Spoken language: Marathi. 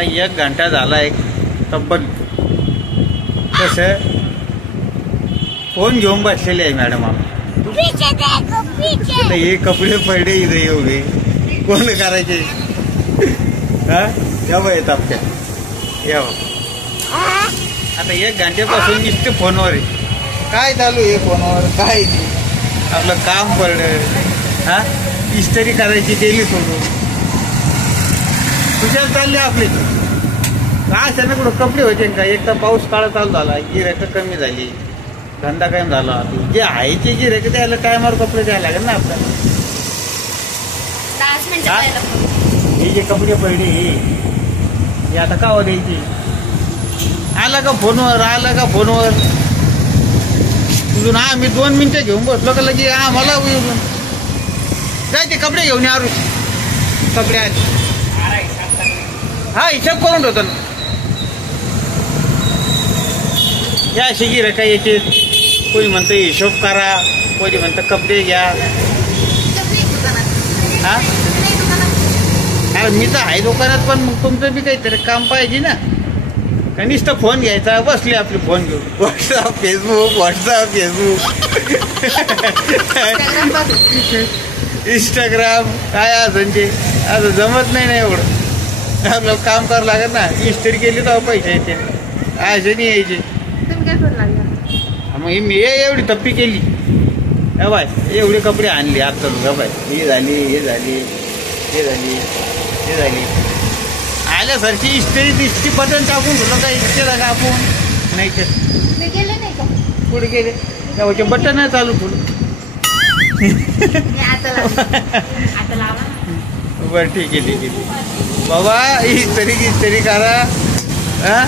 आता 1 घंटा झाला एक तब्बल. कसं फोन घेऊन बसलेले आहे मॅडम आपण. हे कपडे पडले इथे एवढे कोण करायचे. हा यावं येत आपल्या यावं. आता 1 घंट्यापासून नुसते फोनवर आहे. काय चालू आहे फोनवर काय नाही. आपलं काम पडलं. हा इस्त्री करायची गेली सोडून तुझ्या चालले आपले. अचानक कुठं कपडे होते का. एक तर पाऊस काळा चालू झाला गिऱ्हाईक कमी झाली धंदा कमी झाला. जे आहे ते गिऱ्हाईक द्यायला टायमावर कपडे द्यायला लागेल ना आपल्याला. हे जे कपडे पडले हे आता का हो द्यायची. आला का फोनवर आला का फोनवर तुझून. हा मी 2 मिनिटं घेऊन बसलो का लगे मला काय ते कपडे घेऊन या कपडे आले. हा हिशोब करून ठेवतो ना. या अशी गिऱ्हाईक यायचे. कोणी म्हणतं हिशोब करा कोणी म्हणतं कपडे घ्या. हा मी तर आहे दुकानात पण मग तुमचं बी काहीतरी काम पाहिजे ना. का नुसतं फोन घ्यायचा बसले आपले फोन घेऊन. व्हॉट्सअप फेसबुक इंस्टाग्राम काय म्हणजे असं जमत नाही ना एवढं. आपल्याला काम करावं लागत ना. इस्त्री केली तर पैसे येते असे नाही यायचे. मग मी एवढी तप्पी केली बाय एवढे कपडे आणले आता बाय. हे झाली आल्यासारखी इस्त्री बटन टाकून ठेवलं का इस्त्री का आपण नाही तर पुढे गेले त्याचे बटन नाही चालू ठेवलं. बरं ठीक आहे बाबा इस्त्री करा. हा